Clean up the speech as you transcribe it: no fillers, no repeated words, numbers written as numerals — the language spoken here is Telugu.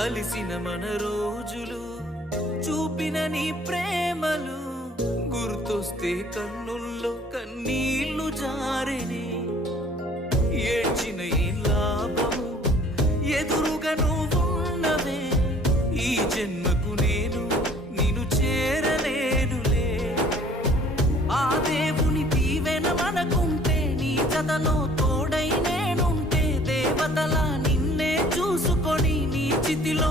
కలిసిన మన రోజులు చూపిన నీ ప్రేమలు గుర్తొస్తే కన్నుల్లో కన్నీళ్లు జారెనే. ఏడ్చిన ఏ లాభము ఎదురుగా నువ్వున్నవే, ఈ జన్మకు నేను నిన్ను చేరలేనులే. ఆ దేవుని దీవెన మనకుంటే, నీ జతలో తోడై నేనుంటే, దేవతలా నిన్నే చూసుకొని నీ చితిలో